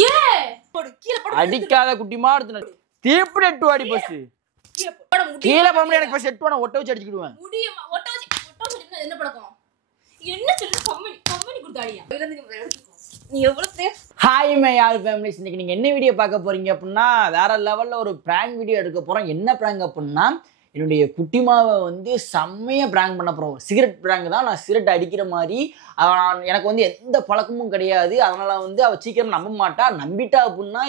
ஏ போடு கீழ போடு அடிக்காத குட்டிமா எடுத்து தீப்பிடி எட்டு வாடி பஸ் கீழ போட முடியாது எனக்கு பஸ் எட்டு வாட ஒட்ட வச்சு அடிச்சிடுவேன் முடியுமா ஒட்ட வச்சு என்ன பழக்கம் என்ன சொல்லி கம்பெனி குடுத்தாடியா நீ எவ்வளவு ஹாய் மை ஆல் ஃபேமிலிஸ் இன்னைக்கு நீங்க என்ன வீடியோ பார்க்க போறீங்க அப்படின்னா வேற லெவல்ல ஒரு பிராங்க் வீடியோ எடுக்க போறோம். என்ன பிராங்க் அப்படின்னா என்னுடைய குட்டிமாவை வந்து செம்மையா பிராங்க் பண்ண போறோம். சிகரெட் பிராங்க் தான். நான் சிகரெட் அடிக்கிற மாதிரி எனக்கு வந்து எந்த பழக்கமும் கிடையாது. அதனால வந்து அவள் சீக்கிரம் நம்ப மாட்டா. நம்பிட்டா அப்படின்னா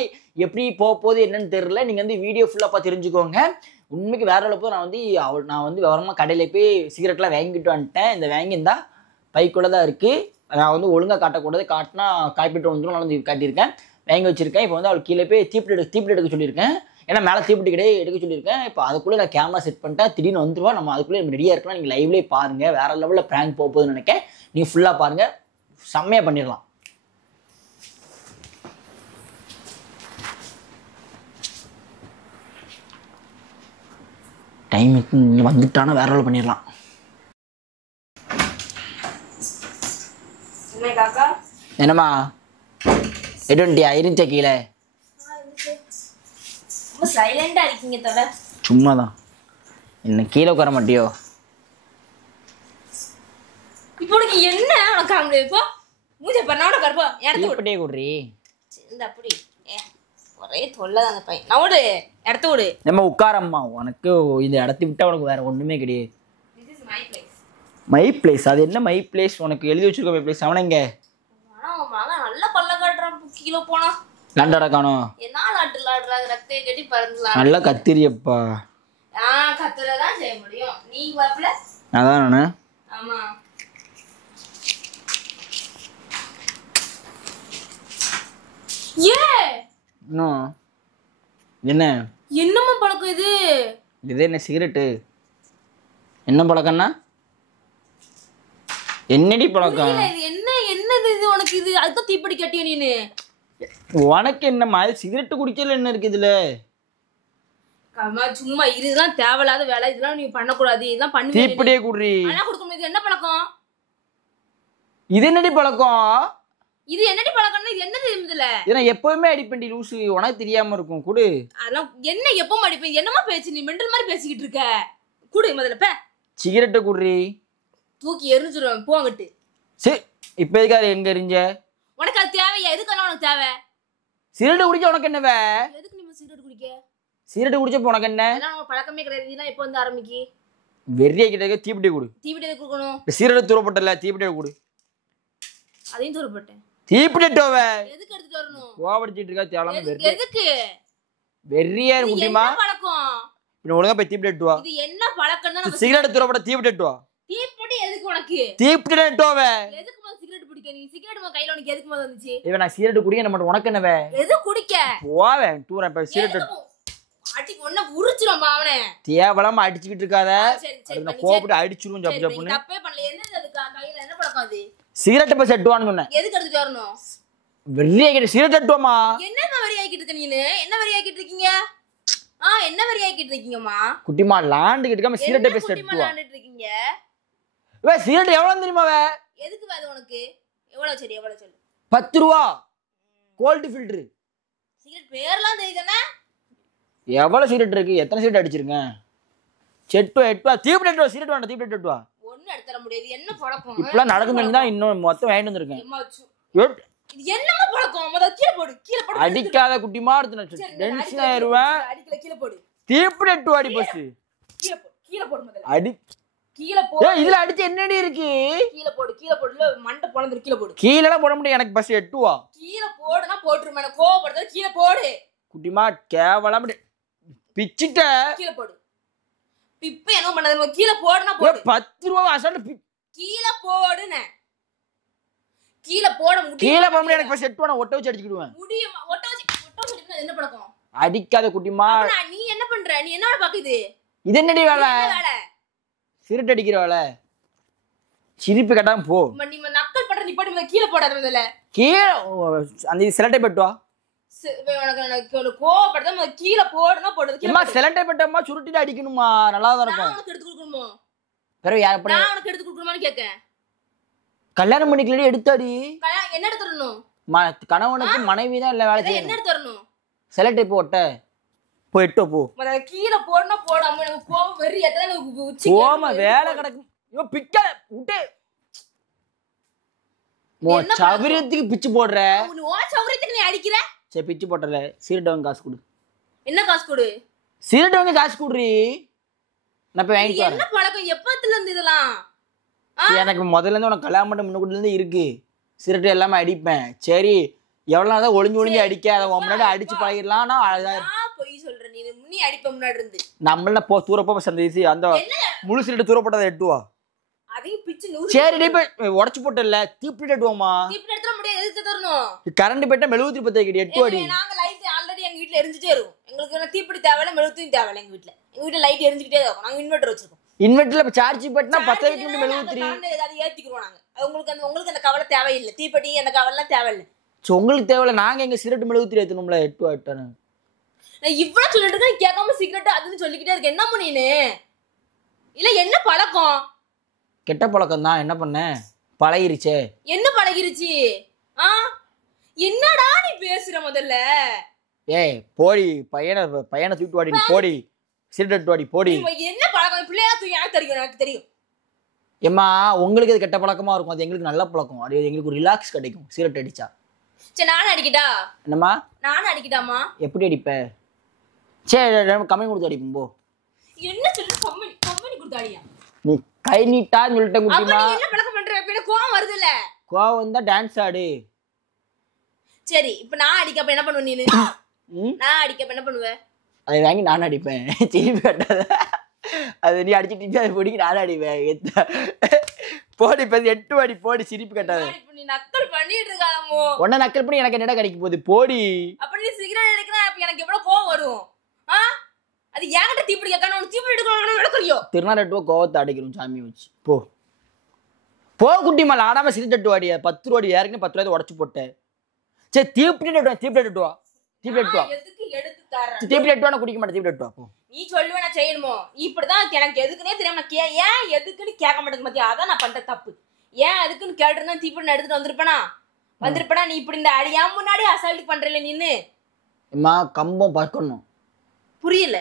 எப்படி போக போகுது என்னன்னு தெரியல. நீங்க வந்து வீடியோ ஃபுல்லா பார்த்து தெரிஞ்சுக்கோங்க. உண்மைக்கு வேற போது நான் வந்து விவரமா கடையில போய் சிகரெட்லாம் வாங்கிட்டு வந்துட்டேன். இந்த வாங்கியிருந்தா பைக்குள்ள தான் இருக்கு. நான் வந்து ஒழுங்காக காட்டக்கூடாது. காட்டினா காப்பிட்டு வந்துடும். நான் வந்து காட்டியிருக்கேன், வாங்கி வச்சிருக்கேன். இப்போ வந்து அவள் கீழே போய் தீப்பிட்டு எடுக்க சொல்லியிருக்கேன். ஏன்னா மேலே தீப்பிட்டு கிடையாது எடுக்க சொல்லியிருக்கேன். இப்போ அதுக்குள்ளே நான் கேமரா செட் பண்ணிட்டேன். திடீர்னு வந்துருவா. நம்ம அதுக்குள்ளே ரெடியாக இருக்கலாம். நீங்கள் லைவ்லேயே பாருங்கள். வேறு லெவலில் ப்ராங்க் போக போகுதுன்னு நினைக்கிறேன். நீங்கள் ஃபுல்லாக பாருங்கள். செம்மையாக பண்ணிடலாம். டைம் நீங்கள் வந்துட்டானா வேற லெவலில் பண்ணிடலாம். என்னம்மா எடுவண்டியா இருந்துச்சா கீழே? சைலண்டா இருக்கீங்க தவிர சும்மாதான். என்ன கீழே உட்கார மாட்டியோ? இப்போ உனக்கு என்ன உனக்கு காமெடி? இப்போ மூஞ்ச பண்ணாட கர்ப்பா எடுத்து இப்படியே குடுறி. இந்த அப்படி ஒரே தொல்லை அந்த பையன். நான் விடு எடுத்து விடு. நம்ம உட்காரம்மா. உனக்கு இந்த இடத்த விட்டா உனக்கு வேற ஒண்ணுமே கிடையாது. This is my place. My place? அது என்ன மை பிளேஸ்? உனக்கு எழுதி வச்சிருக்க மை பிளேஸ். அவனங்க நல்ல பல்ல காட்டுறான். கீழே போனா லண்டட காணோம். என்ன லாடுறாங்க ரக்கையை கட்டி பறந்துலாம். நல்லா கத்திரியப்பா. கத்துறதான் செய்ய முடியும். நீ வரல அதான் நானு. ஆமா ஏ இன்னும் என்ன என்னம்மா பழக்கம் இது? இது என்ன சிகரெட்டு? என்ன பழக்கம்னா என்னடி பழக்கம்? இது என்னது இது உனக்கு? இது அதுதான் தீப்படி கட்டிய நீனு. உனக்கு என்னம்மா சிகரெட்டு குடிக்கல என்ன இருக்கு இதுல? சும்மா இதெல்லாம் தேவையில்லாத வேலை. இதெல்லாம் நீ பண்ணக்கூடாது. இதெல்லாம் பண்ணி தீப்படியே குடுறி. ஆனா கொடுக்க முடியாது. என்ன பழக்கம் இது? என்னடி பழக்கம் இது? என்னடி பழக்கம்னா இது என்னது இதுல? ஏன்னா எப்பவுமே அடிப்பண்டி லூசு. உனக்கு தெரியாம இருக்கும். குடு. அதெல்லாம் என்ன எப்பவும் அடிப்பேன்? என்னமா பேச்சு? நீ மெண்டல் மாதிரி பேசிக்கிட்டு இருக்க. குடு முதல்ல பே. சிகரெட்டை குடுறி. தூக்கி எரிஞ்சிருவேன் போங்கட்டு. சரி இப்ப எதுக்காக எங்க எரிஞ்ச? உனக்கு அது தேவையா? எதுக்கெல்லாம் உனக்கு தேவை? சிகரெட்டு குடிச்ச உனக்கு என்னவே? எதுக்கு நீ சிகரெட் குடிக்க? சிகரெட்டு குடிச்ச உனக்கு என்ன? அதெல்லாம் நம்ம பழக்கமே கிடையாது. இதெல்லாம் எப்போ வந்து ஆரம்பிக்கி? வெறியா கிட்ட தீப்பிட்டே குடு. தீப்பிட்டே எதுக்கு கொடுக்கணும்? சிகரெட்டு தூரப்பட்டல தீப்பிட்டே குடு. அதையும் தூரப்பட்டேன். தீப்பிட்டேவ எதுக்கு எடுத்துட்டு வரணும்? கோவடிச்சிட்டு இருக்கா தேவலாம். எதுக்கு வெறியா இருக்கு முடியுமா? என்ன பழக்கம்? இன்ன ஒழுங்கா போய் தீப்பிட்டே வா. இது என்ன பழக்கம்னா நம்ம சிகரெட் தூரப்பட்ட தீப்பிட்டே வா. தீப்பிட்டே எதுக்கு உனக்கு? தீப்பிட்டே எதுக்கு மொத சிகரெட் பிடிக்க? நீ சிகரெட் மொத கையில உனக்கு எதுக்கு மொத வந்துச்சு? இவன் நான் சிகரெட் குடிக்க நம்ம உனக்கு என்னவே? எது குடிக்க? போவேன் தூர இப்ப சிகரெட் அடி ஒண்ண உரிச்சிரமா அவனே. தேவலாம அடிச்சிட்டு இருக்காத. சரி சரி நான் கோபப்பட்டு அடிச்சிருவேன் ஜப் ஜப்னு. தப்பே பண்ணல. என்னது அது கையில என்ன பழக்கம் அது? சிகரெட் பஸ் எட்டுவான்னு சொன்னேன். எதுக்கு எடுத்துட்டு வரணும்? வெறியா கிட்ட சிகரெட் எட்டுவாமா. என்னமா வெறி ஆக்கிட்டு இருக்க நீனு? என்ன வெறி ஆக்கிட்டு இருக்கீங்க? என்ன வெறி ஆக்கிட்டு இருக்கீங்கம்மா? குட்டிமா லாண்ட் கிட்டக்காம சிகரெட் பஸ் எட்டுவா. குட்டிமா லாண்டிட்டு இருக்கீங்க. வே சிகரெட் எவ்வளவு தெரியுமா வே? எதுக்கு வே அது உனக்கு? எவ்வளவு சரி எவ்வளவு சொல்லு. 10 ரூபாய் கோல்ட் ஃபில்டர். சிகரெட் பேர்லாம் தெரியுதானே? எவ்வளவு சிகரெட் இருக்கு? எத்தனை சிகரெட் அடிச்சிருங்க? எட்டுவா தீப்பிட்டே சிகரெட் வேண்டாம். தீப்பிட்டே எட்டுவா. ஒண்ணு எடுத்துற முடியாது. என்ன பழக்கம்? இப்பலாம் நடக்குதுன்னு தான் இன்னும் மொத்தம் வாங்கிட்டு வந்திருக்கேன். இது என்னமா பழக்கம்? முத கீழ போடு. கீழ போடு. அடிக்காத குட்டிமா எடுத்து டென்ஷன் ஆயிருவேன். அடிக்கல கீழ போடு. தீப்பிட்டே எட்டுவா அடி பஸ். கீழ போடு. கீழ போடு முதல்ல. அடி கீழ போடு. ஏய் இதுல அடிச்சு என்னடி இருக்கு? கீழ போடு. கீழ போடுல மண்டை பொளந்து கீழ போடு. கீழலாம் போட முடியாது. எனக்கு பஸ் எட்டுவா. கீழ போடுனா போட்டுருமே. நான் கோவப்படுறத கீழ போடு. குட்டிமா கேவலம் பிச்சிட்ட. கீழ போடு. பிப்ப என்ன பண்ணாத? கீழ போடுனா போடு. 10 ரூபாய் அசல்ட் கீழ போடுனே. கீழ போட முடியும். கீழ போட முடியாது. எனக்கு பஸ் எட்டுவா. ஒட்ட வச்சு அடிச்சிடுவேன். முடியுமா? ஒட்ட வச்சு என்ன பழக்கம்? அடிக்காத குட்டிமா. நீ என்ன பண்ற? நீ என்னோட பாக்குது? இது என்னடி வேலை? வேலை சிகரெட் அடிக்கிற வேலை. சிரிப்பு கட்டாம போ. நீ நக்கல் பண்ற. நீ போடு. கீழ போடாத முதல்ல. கீழ அந்த செலட்டை பெட்டுவா. எனக்கு கோவப்படுறத கீழ போடுனா போடுது. அம்மா செலட்டை பெட்டம்மா சுருட்டிட்டு அடிக்கணுமா? நல்லா தான் இருக்கும். நான் உனக்கு எடுத்து கொடுக்கணுமா? வேற யார் பண்ண? நான் உனக்கு எடுத்து கொடுக்கணுமான்னு கேக்கேன். கல்யாணம் பண்ணிக்கலடி எடுத்தாடி. என்ன எடுத்துறணும்? கணவனுக்கு மனைவி தான் இல்ல வேலை செய்யணும். என்ன தரணும்? செலக்ட் இப்போ ஒட்ட போ எட்டோ போ. கீழே போடனா போடாம எனக்கு கோவம் வெறி எத்தனை உச்சி கோமா வேலை கிடக்கு. இவ பிக்க விட்டு சௌரியத்துக்கு பிச்சு போடுற. ஓ சௌரியத்துக்கு நீ அடிக்கிற. சரி பிச்சு போட்டல. சிகரெட் வாங்க காசு கொடு. என்ன காசு கொடு? சிகரெட் வாங்க காசு குடுறி. நான் போய் வாங்கிட்டு வரேன். என்ன பழக்கம் எப்பத்துல இருந்து இதெல்லாம்? எனக்கு முதல்ல இருந்து உனக்கு கல்யாணம் பண்ண முன்னாடி இருந்து இருக்கு. சிகரெட் எல்லாமே அடிப்பேன். சரி எவ்வளவு நாள் தான் ஒளிஞ்சு அடிக்க அதை முன்னாடி அடிச்சு பழகிடலாம். பொய் சொல்ற நீ. முன்னி அடிப்ப முன்னாடி இருந்து நம்மள போ தூரப்போ சந்தி அந்த முழு சிகரெட் தூரப்பட்டதை எட்டுவா. அதையும் பிச்சு நூறு. சரி நீ போய் உடச்சு போட்டல தீப்பிட்டு எட்டுவோமா? தீப்பிட்டு எடுத்துற முடியாது. எதுக்கு தரணும்? கரண்ட் போயிட்டா மெழுகுத்தி பத்த வைக்கடி எட்டு அடி. நாங்க லைட் ஆல்ரெடி எங்க வீட்ல எரிஞ்சிட்டே இருக்கும். எங்களுக்கு தீப்பிடி தேவையில்ல மெழுகுத்தியும் தேவையில்ல. எங்க வீட்ல லைட் எரிஞ்சிட்டே இருக்கும். நாங்க இன்வெர்டர் வச்சிருக்கோம். இன்வெர்டர்ல சார்ஜ் போட்டா 10 வைக்க மெழுகுத்தி அதை ஏத்திக்குறோம் நாங்க. உங்களுக்கு அந்த கவலை தேவையில்லை. தீப்பெட்டி அந்த கவலை தேவையில்லை. உங்களுக்கு தேவையில்ல. நாங்க எங்க சிகரெட் மெழுகுத்தி ஏத்தணும்ல எட்டு. நான் இவ்வளவு சொல்லிட்டு இருக்கேன் கேட்காம சிகரெட் அதுன்னு சொல்லிக்கிட்டே இருக்கேன். என்ன பண்ணீனு? இல்ல என்ன பழக்கம்? கெட்ட பழக்கம் தான். என்ன பண்ண? பழகிருச்சே. என்ன பழகிருச்சு? என்னடா நீ பேசுற முதல்ல? ஏய் போடி பையனை தூக்கிட்டு வாடி. போடி சிகரெட் வாடி போடி. என்ன பழக்கம்? பிள்ளையா தூக்கி எனக்கு தெரியும். எனக்கு தெரியும். ஏம்மா உங்களுக்கு அது கெட்ட பழக்கமா இருக்கும். அது எங்களுக்கு நல்ல பழக்கம். அது எங்களுக்கு ஒரு ரிலாக்ஸ் கிடைக்கும் சிகரெட் அடிச்சா. சரி நானும் அடிக்கிட்டா? என்னம்மா நானும் அடிக்கிட்டாமா? எப்படி அடிப்ப? சரி கம்மி கொடுத்து அடிப்போம் போ. என்ன சொல்லு? கம்மி கொடுத்து அடியா? நீ கை நீட்டான்னு சொல்லிட்டேன் குட்டிமா. நீ என்ன பழக்கம் பண்ற? இப்ப எனக்கு கோவம் வருது இல்ல? கோவம் வந்தா டான்ஸ் ஆடு. சரி இப்ப நான் அடிக்கப்ப என்ன பண்ணுவ நீனு? நான் அடிக்கப்ப என்ன பண்ணுவ? அதை வாங்கி நான் அடிப்பேன். திருப்பி கட்டாத. அது நீ அடிச்சுட்டு அது பிடிக்க நான் அடிப்பேன். போடி பேசி 8 அடி போடி. சிரிப்பு கட்டாத. நீ நக்கல் பண்ணிட்டு இருக்காமோ? உன்ன நக்கல் பண்ணி எனக்கு என்னடா கிடைக்க போகுது? போடி. அப்ப நீ சிகரெட் அடிக்கனா அப்ப எனக்கு எவ்வளவு கோவம் வரும்? அது ஏன்கிட்ட தீப்பிடி கேட்கணும்? உனக்கு தீப்பிடி எடுக்கணும் நடக்கறியோ? திருநாளட்டுவோ கோவத்தை அடிக்கிறோம் சாமி வச்சு. போ போ குட்டிமா. ஆடாம சிரிட்டு வாடியா. 10 ரூபாடி ஏற்கனவே 10 ரூபாய் உடச்சு போட்டேன். சரி தீப்பிட்டு எடுத்துவா. எதுக்கு எடுத்து தரேன்? தீப்பிட்டு எடுத்துவா. குடிக்க மாட்டேன். தீப்பிட்டு எடுத்துவா. நீ சொல்லுவே நான் செய்யணுமோ? இப்படிதான் எனக்கு எதுக்குன்னே தெரியாம நான் ஏன் எதுக்குன்னு கேட்க மாட்டேங்க பாத்தியா? அதான் நான் பண்ற தப்பு. ஏன் எதுக்குன்னு கேட்டுருந்தா தீப்பிட்டு எடுத்துட்டு வந்திருப்பேனா? நீ இப்படி இந்த அடியா முன்னாடி அசால்ட் பண்றல நீன்னு. அம்மா கம்பம் பறக்கணும். புரியல.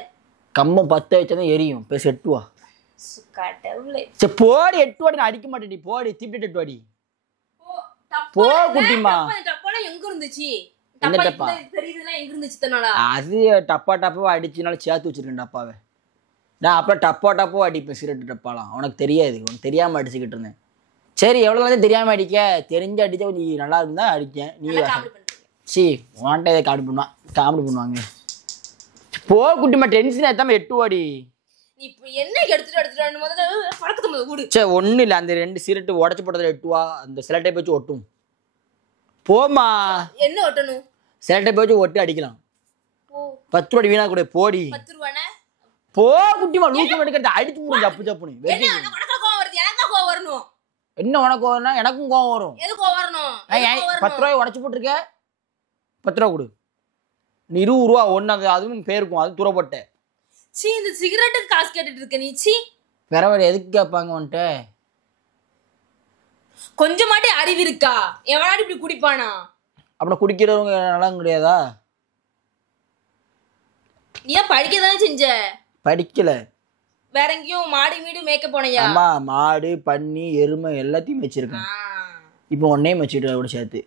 கம்பம் 10 வச்சாதான் எரியும். பேச எட்டுவா. கடவுளே. சரி போடி 8 வாடி. நான் அடிக்க மாட்டேடி. போடி தீப்பிட்டு 8 வாடி. போ குட்டிமா. டப்பா எங்க இருந்துச்சு? என்ன டப்பா? தெரியுதுல எங்க இருந்துச்சு தனால? அது டப்பாவை அடிச்சுனால சேர்த்து வச்சிருக்கேன் டப்பாவை. நான் அப்புறம் டப்பாவை அடிப்பேன். சிகரெட் டப்பாலாம் உனக்கு தெரியாது. உனக்கு தெரியாம அடிச்சுக்கிட்டு இருந்தேன். சரி எவ்வளவு நாள் தெரியாம அடிக்க? தெரிஞ்சு அடிச்சா கொஞ்சம் நல்லா இருந்தா அடிச்சேன். நீ சி உன்கிட்ட இதை காமெடி பண்ணுவாங்க. போ குட்டிமா. டென்ஷன் ஏத்தாம 8 வாடி. இப்போ என்ன எடுத்துட்டு முதல்ல பழக்கத்தை முதல்ல கூடு. சரி ஒன்றும் இல்லை. அந்த 2 சிகரெட்டு உடச்சு போட்டதில் 8 வா. அந்த செலட்டை வச்சு ஒட்டும். போமா. என்ன ஒட்டணும்? செலட்டை வச்சு ஒட்டி அடிக்கலாம். 10 ரூபாய் வீணா கூட. போடி. 10 ரூபாய் போ குட்டிமா. லூக்கு எடுக்கிறது அடிச்சு போடு. ஜப்புன்னு. உனக்கு கோவம் வருது. எனக்கு கோவம் வரணும். என்ன உனக்கு கோவம்னா எனக்கும் கோவம் வரும். எது கோவம் வரணும்? 10 ரூபாய் உடச்சு போட்டிருக்க. 10 ரூபா கொடு. நீ 20 ரூபா ஒன்று அதுவும் பேருக்கும். அது தூரப்பட்ட. சீ இந்த சிகரெட்டுக்கு காசு கேட்டுட்டு இருக்க நீ. சீ பரவாயில்ல. எதுக்கு கேட்பாங்க வந்துட்டு? கொஞ்சமாட்டி அறிவு இருக்கா? எவனாடி இப்படி குடிப்பானா? அப்படி குடிக்கிறவங்க நல்லா கிடையாதா? நீ ஏன் படிக்கதானே செஞ்ச? படிக்கல. வேற எங்கேயும் மாடு வீடு மேய்க்க போனையா? அம்மா மாடு பன்னி எருமை எல்லாத்தையும் வச்சிருக்கேன். இப்போ ஒன்னே வச்சுட்டு கூட சேர்த்து.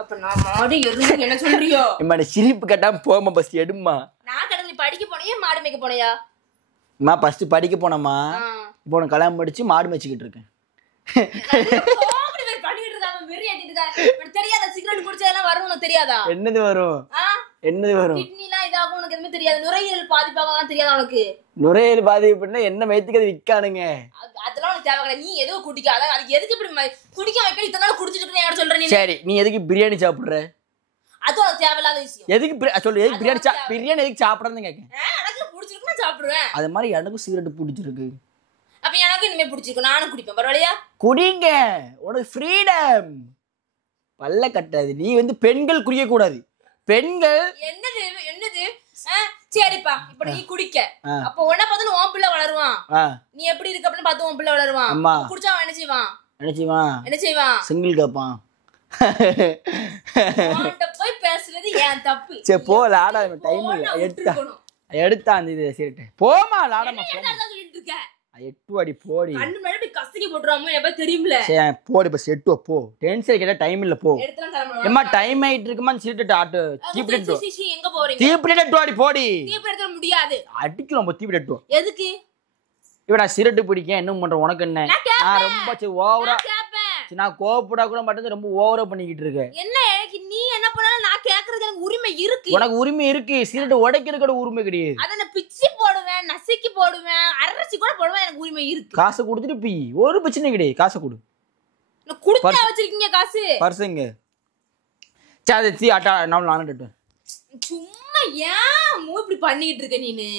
அப்ப நான் மாடு எருமை என்ன சொல்றியோ? அம்மா சிரிப்பு கட்டாம போமா. பஸ் எடுமா. நான் கடை படிக்க போனையா மாடு மேய்க்க போனையா? அம்மா ஃபர்ஸ்ட் படிக்க போனம்மா. இப்போ உனக்கு கல்யாணம் படிச்சு மாடு மேய்ச்சிக்கிட்டு இருக்கேன். தெரியாதா? சிகரெட் குடிச்சதெல்லாம் வரும் உனக்கு தெரியாதா? என்னது வரும்? கிட்னிலாம் இதாகும் உனக்கு எதுவுமே தெரியாது. நுரையீரல் பாதிப்பாகலாம் தெரியாதா உனக்கு? நுரையீரல் பாதிப்புன்னா என்ன வயிற்றுக்கு அது விற்கானுங்க. அதெல்லாம் உனக்கு தேவையில்லை. நீ எதுவும் குடிக்காத. அதுக்கு எதுக்கு இப்படி குடிக்க வைக்க இத்தனை நாள் குடிச்சிட்டு யாரும் சொல்ற நீ? சரி நீ எதுக்கு பிரியாணி சாப்பிடுற? அது உனக்கு தேவையில்லாத விஷயம். எதுக்கு சொல்லு? எதுக்கு பிரியாணி எதுக்கு சாப்பிடுறேன்னு கேட்க. எனக்கு பிடிச்சிருக்கு நான் சாப்பிடுவேன். அது மாதிரி எனக்கும் சிகரெட் பிடிச்சிருக்கு. அப்ப எனக்கும் இனிமே பிடிச்சிருக்கு. நானும் குடிப்பேன். பரவாயில்லையா? குடிங்க. உனக்கு ஃப்ரீடம். பல்ல கட்டாது. நீ பெண்கள் குடிக்க கூடாது. பெண்கள் என்னது சரிப்பா. இப்ப நீ குடிக்க அப்ப உன்ன பார்த்து உன் பிள்ளை வளருவான். நீ எப்படி இருக்க அப்படின்னு பார்த்து உன் பிள்ளை வளருவான். குடிச்சா அவன் என்ன செய்வான்? சிங்கிள் கேப்பான். போய் பேசுறது ஏன் தப்பு. சரி போ லாடா, டைம் இல்ல. எடுத்தா அந்த இது சீட்டு போமா லாடமா. எட்டு அடி போடி. கண்ணு மேல கசக்கி போட்டுறாமோ எப்ப தெரியும்ல. சரி போடி பஸ் எட்டு போ. டென்ஷன் கேட்டா டைம் இல்ல போ. ஏமா டைம் ஆயிட்டு இருக்குமா சீட்டு ஆட்டு. தீப்பிட்டு எங்க போறீங்க? தீப்பிட்டு அடி போடி. தீப்பிட்டு எடுக்க முடியாது. அடிக்கிறோம் தீப்பிட்டு. எதுக்கு? இவ நான் சிரட்டு பிடிக்க என்ன பண்ற உனக்கு என்ன? நான் ரொம்ப ஓவரா நான் கோவப்படா கூட மாட்டேன், ரொம்ப ஓவரா பண்ணிக்கிட்டு இருக்கேன். என்ன எனக்கு நீ என்ன பண்ணாலும் நான் கேக்குறது எனக்கு உரிமை இருக்கு. உனக்கு உரிமை இருக்கு, சிரட்டு உடைக்கிறது கூட உரிமை கிடையாது. அத நான் பிச்சி போடுவேன், நசுக்கி போடுவேன், அரைச்சி கூட போடுவேன், எனக்கு உரிமை இருக்கு. காசு கொடுத்துட்டு பீ, ஒரு பிரச்சனை கிடையாது. காசை கொடு. நான் குடுத்தா வச்சிருக்கீங்க காசு. பர்சங்க சரி சி அட்டா நானும் சும்மா ஏன் மூ இப்படி பண்ணிட்டு இருக்க நீனு?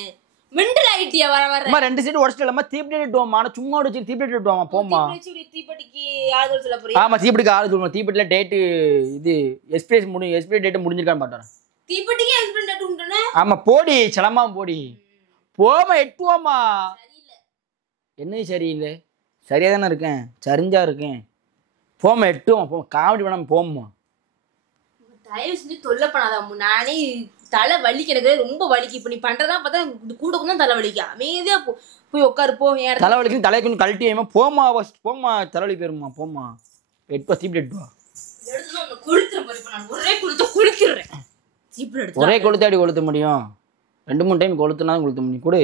மெண்டல் ஐடியா வர வர. அம்மா ரெண்டு சீட் உடைச்சிட்டலமா தீப்பிட்டு எடுத்துவாமா. நான் சும்மா உடைச்சு தீப்பிட்டு எடுத்துவாமா போமா. தீப்பெட்டிக்கு ஆளுகள் சொல்ல போறியா? ஆமா தீப்பிட்டுக்கு ஆளு சொல்லுங்க. தீப்பிட்டுல டேட் இது எக்ஸ்பிரஸ் டேட் முடிஞ்சிருக்கான்னு பாத்தறேன். தீப்பெட்டிக்கு எக்ஸ்பிரஸ் டேட் உண்டனே. ஆமா போடி சலமா போடி. போமா எட்டுவாமா. சரியில்லை. என்ன சரியில்லை? சரியா தானே இருக்கேன், சரிஞ்சா இருக்கேன். போமா எட்டுவாமா. போ காமெடி பண்ணாம போமா. தயவு செஞ்சு தொல்லை பண்ணாத. நானே தலை வலிக்கு, எனக்கு ரொம்ப வலிக்கு. இப்ப நீ பண்றதா பார்த்தா கூட தான் தலை வலிக்கா. அமைதியா போய் உட்காரு போ. தலை வலிக்கு தலைக்கு கழட்டி போமா. போமா தலைவலி போயிருமா போமா. எட்டுவா தீப்பிட்டு எட்டுவா. ஒரே கொளுத்தாடி கொளுத்த முடியும். 2-3 டைம் கொளுத்துனா கொளுத்த முடியும். கொடு.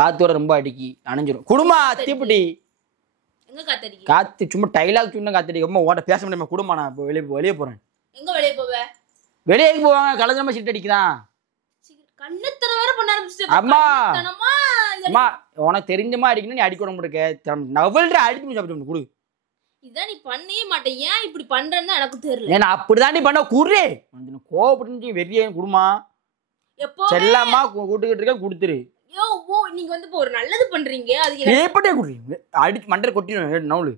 காத்து வர ரொம்ப அடிக்கி அணைஞ்சிரும். குடுமா தீப்பிட்டி. காத்து சும்மா டைலாக் சொன்னா காத்தடி. ரொம்ப ஓட்ட பேச முடியுமா? குடுமா நான் வெளியே போறேன். எங்க வெளியே போவ? வெளியே போவாங்க. கலஞ்சமா சீட் அடிக்குதான். கண்ணத்தன வேற பண்ண ஆரம்பிச்சிட்டு. அம்மா அம்மா உனக்கு தெரிஞ்சமா அடிக்கணும். நீ அடிக்க முடியல. நவல்ற அடிச்சு சாப்பிட்டு கொடு. இதான் நீ பண்ணவே மாட்டேன். ஏன் இப்படி பண்றேன்னு எனக்கு தெரியல. நான் அப்படிதான் நீ பண்ண குர்ரே. கோவப்பட்டு வெறியே குடுமா. எப்போ செல்லம்மா கூட்டுக்கிட்டு இருக்க கொடுத்துரு. ஐயோ ஓ நீங்க வந்து ஒரு நல்லது பண்றீங்க. அதுக்கு எப்படியே குடுறீங்க? அடிச்சு மண்டரை கொட்டிடும். நவுளு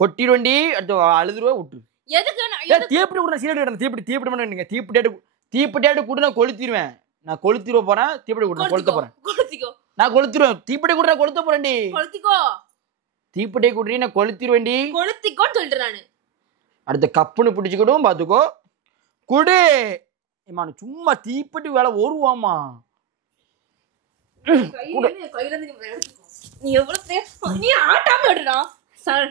கொட்டிடுவண்டி அடுத்து அழுதுருவா விட்டு. எதுக்கு தீப்பிட்டு விடுற சீரட் தீப்பிட்டு பண்ணீங்க. தீப்பிட்டு கூட நான் கொளுத்திடுவேன். நான் கொளுத்திடுவ போறேன். தீப்பிட்டு கூட கொளுத்த போறேன். நான் கொளுத்திடுவேன். தீப்பிட்டு கூட கொளுத்த போறேன்டி. கொளுத்திக்கோ. தீப்பிட்டே குடுறீ நான் கொளுத்திடுவேன்டி. கொளுத்திக்கோன்னு சொல்லிட்டு நானு. அடுத்த கப்புன்னு பிடிச்சுக்கிடும் பாத்துக்கோ. குடு. சும்மா தீப்பிட்டு வேலை வருவாமா. நீ எவ்வளவு நீ ஆட்டாம எடுடா சார்.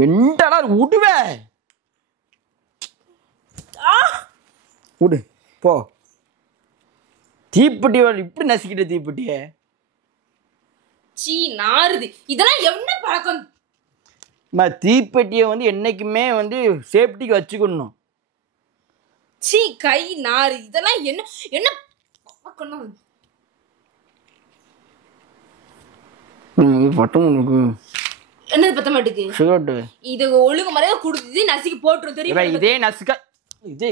மெண்டலா விடுவே. விடு போ. தீப்பெட்டி இப்படி நசிக்கிட்ட தீப்பெட்டிய. சீ நாறுது. இதெல்லாம் என்ன பழக்கம்? தீப்பெட்டியை வந்து என்னைக்குமே வந்து சேஃப்டிக்கு வச்சுக்கணும். சீ கை நாறு. இதெல்லாம் என்ன என்ன பழக்கம்? என்னது பத்த மாட்டுக்கு சிகரெட். இது ஒழுங்கு மாதிரியே குடுத்து நசுக்கி போட்டுரும் தெரியுமா? இதே நசுக்க இதே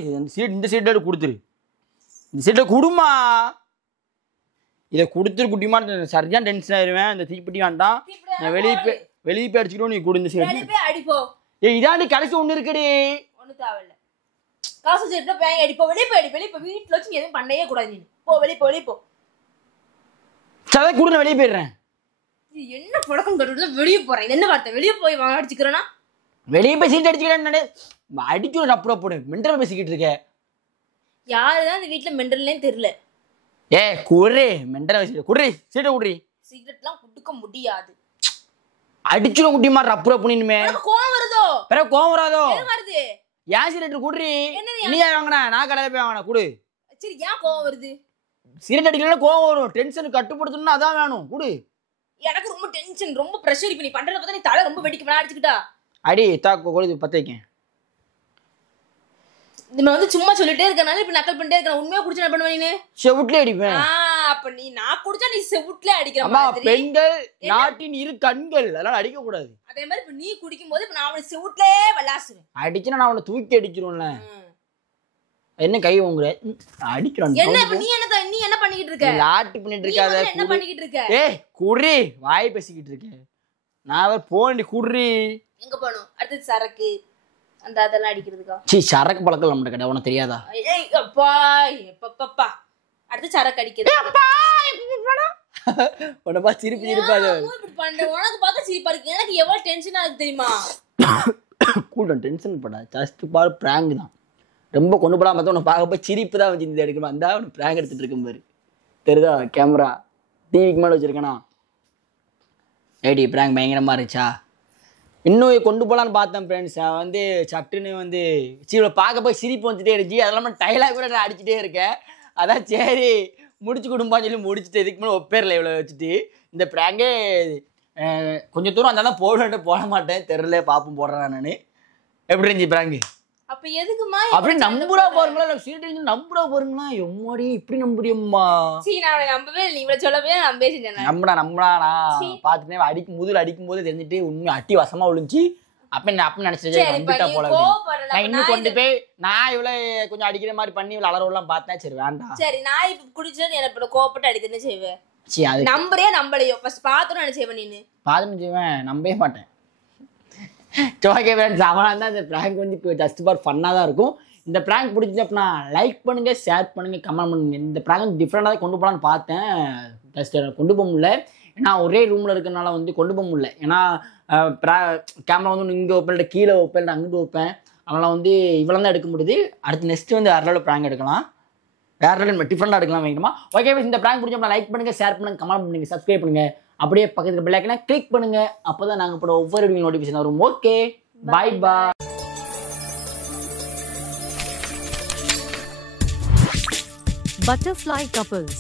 இந்த சீட் கொடுத்துரு. இந்த சீட்டை குடுமா. இதை கொடுத்துரு குட்டிமா. சரியான டென்ஷன் ஆயிருவேன். இந்த தீப்பெட்டி வேண்டாம். நான் வெளியே போய் அடிச்சுக்கிட்டோம். நீ குடு இந்த சீட் அடிப்போ. இதாண்டி கடைசி ஒண்ணு இருக்குடி. ஒண்ணு தேவையில்ல. காசு வச்சுட்டு பேய் அடிப்போ. வெளியே போய் அடி. வெளியே போய் வீட்டுல வச்சு எதுவும் பண்ணவே கூடாது. நீ போ வெளியே போ. சதை குடு. நான் வெளியே போயிடுறேன். என்ன பழக்கம் கட்டுறது? வெளியே போறேன். என்ன வார்த்தை? வெளியே போய் அடிச்சுக்கிறேன்னா வெளியே போய் சீட் அடிச்சுக்கிறேன். அடிச்சு அப்புறம் போடு. மெண்டல் பேசிக்கிட்டு இருக்க. யாருதான் இந்த வீட்டுல மெண்டல்னே தெரியல. குர்ரி மெண்டல் பேசிக்கிட்டு குர்ரி சீட்டை குடுறி. சிகரெட்லாம் குடுக்க முடியாது. அடிச்சுடும் குட்டி மாதிரி அப்புறம் புனினுமே. கோவம் வருதோ? பிறகு கோவம் வராதோ? வருது. ஏன் சீரட் குடுறி. நீ யார் வாங்கினா? நான் கடையில போய் வாங்கினா குடு. சரி ஏன் கோவம் வருது? சீரட் அடிக்கலாம் கோவம் வரும். டென்ஷன் கட்டுப்படுத்தணும்னா அதான் வேணும். குடு. எனக்கு ரொம்ப டென்ஷன், ரொம்ப பிரஷர். இப்ப நீ பண்றத பார்த்தா நீ தலை ரொம்ப வெடிக்க வேணா. அடிச்சுக்கிட்டா அடி தாக்கு கொழுது பத்த வைக்கேன். நம்ம வந்து சும்மா சொல்லிட்டே இருக்கனால இப்ப நக்கல் பண்ணிட்டே இருக்க. உண்மையா குடிச்சு என்ன பண்ணுவ நீ? செவுட்ல அடிப்பேன். அப்ப நீ நான் குடிச்சா நீ செவுட்ல அடிக்கிற மாதிரி. அம்மா பெண்கள் நாட்டின் இரு கண்கள். அதனால அடிக்க கூடாது. அதே மாதிரி இப்ப நீ குடிக்கும்போது இப்ப நான் அவனை செவுட்லயே விளாசுவேன். அடிச்சுனா நான் அவனை தூக்கி அடிச்சிருவேன்ல. என்ன கை உங்குற அடிக்கிறான். என்ன நீ என்ன பண்ணிக்கிட்டு இருக்க? லாட் பண்ணிட்டு இருக்காத. என்ன பண்ணிக்கிட்டு இருக்க? குர்ரி வாய் பேசிக்கிட்டு இருக்கேன். நான் போண்டி குர்ரி. எங்க போணும்? அடுத்து சரக்கு அந்த அதெல்லாம் அடிக்கிறதுக்கா? சரக்கு பழக்கம் நம்ம கடை உனக்கு தெரியாதா? அப்பா அடுத்து சரக்கு அடிக்கிறது. உனப்பா சிரிப்பு சிரிப்பாது. உனக்கு பார்க்க சிரிப்பா இருக்கு. எனக்கு எவ்வளவு டென்ஷனா இருக்கு தெரியுமா? கூட்டம் டென்ஷன் படாது, ஜஸ்ட் பாரு ப்ராங்க் தான். ரொம்ப கொண்டு போடாம பார்த்தா உன்னை பார்க்க போய் சிரிப்பு தான் வச்சு இந்த எடுக்கணும். அந்த அவனு ப்ராங்க் எடுத்துகிட்டு இருக்கும் பாரு, தெரியுதா? கேமரா டிவிக்கு மேலே வச்சுருக்கேனா? ஏடி ப்ராங்க் பயங்கரமாக இருந்துச்சா? இன்னும் கொண்டு போகலான்னு பார்த்தேன் ஃப்ரெண்ட்ஸ். வந்து சட்டுன்னு வந்து இவ்வளோ பார்க்க போய் சிரிப்பு வந்துட்டே இருந்துச்சு. அது இல்லாமல் டைலாக் கூட நான் அடிச்சுட்டே இருக்கேன். அதான் சரி முடிச்சு கொடுப்பான்னு சொல்லி முடிச்சுட்டு இதுக்கு மேலே ஒப்பேரில் இவ்வளோ வச்சுட்டு இந்த ப்ராங்கே கொஞ்சம் தூரம் அந்த தான் போட மாட்டேன், தெரியல பார்ப்போம் போடுறேன் நான். எப்படி இருந்துச்சு ப்ராங்கு? அப்ப எதுக்குமா அப்படி நம்புறா பாருங்களா, சீட்டு நம்புறா பாருங்களா. எம்மாடி இப்படி நம்புறியம்மா? நான் நம்பவே இல்லை, இவ்வளவு சொல்லவே நம்பவே செஞ்சேன். நம்புடா நான் பார்த்துட்டேன். அடிக்கும் போது தெரிஞ்சுட்டு உண்மை அட்டி வசமா விழுந்துச்சு. அப்ப நினைச்சிட்டேன் வந்துட்டா போல. நான் இன்னும் கொண்டு போய் நான் இவ்வளவு கொஞ்சம் அடிக்கிற மாதிரி பண்ணி இவ்வளவு அலறவெல்லாம் பார்த்தேன். சரி வேண்டாம், சரி நான் இப்ப குடிச்சது எனக்கு கோவப்பட்டு அடித்துன்னு செய்வேன். சரி அது நம்புறியா நம்பலையோ ஃபர்ஸ்ட் பாத்துறோம் என்ன செய்வேன்? நீனு பாத்துன்னு செய்வேன், நம்பவே மாட்டேன். ஓகே ஃப்ரெண்ட்ஸ், அவனாக தான் இந்த ப்ராங்க் வந்து இப்போ ஜஸ்ட் ஃபார் ஃபன்னாக தான் இருக்கும். இந்த ப்ராங்க் பிடிச்சி அப்படின்னா லைக் பண்ணுங்கள், ஷேர் பண்ணுங்கள், கமெண்ட் பண்ணுங்கள். இந்த ப்ராங்க் டிஃப்ரெண்டாக தான் கொண்டு போகலான்னு பார்த்தேன், ஜஸ்ட் கொண்டு போக முடியல. ஏன்னா ஒரே ரூமில் இருக்கிறனால வந்து கொண்டு போக முடியல. ஏன்னா கேமரா வந்து இங்கே வைப்பேன், கீழே வைப்பேன், அங்கிட்டு வைப்பேன். அதனால் வந்து இவ்வளோ தான் எடுக்க முடியுது. அடுத்து நெக்ஸ்ட்டு வந்து வேறு லெவலில் ப்ராங்க் எடுக்கலாம், வேறு லெவலில் டிஃப்ரெண்டாக எடுக்கலாம் வேணுமா? ஓகே, இந்த ப்ராங்க் பிடிச்சோம்னா லைக் பண்ணுங்கள், ஷேர் பண்ணுங்கள், கமெண்ட் பண்ணுங்கள், சப்ஸ்கிரைப் பண்ணுங்கள். அப்படியே பக்கத்தில் பெல் ஐக்கனை கிளிக் பண்ணுங்க. அப்பதான் நாங்க போட ஒவ்வொரு வீடியோ நோட்டிஃபிகேஷன் வரும். Okay, bye bye. Butterfly couples.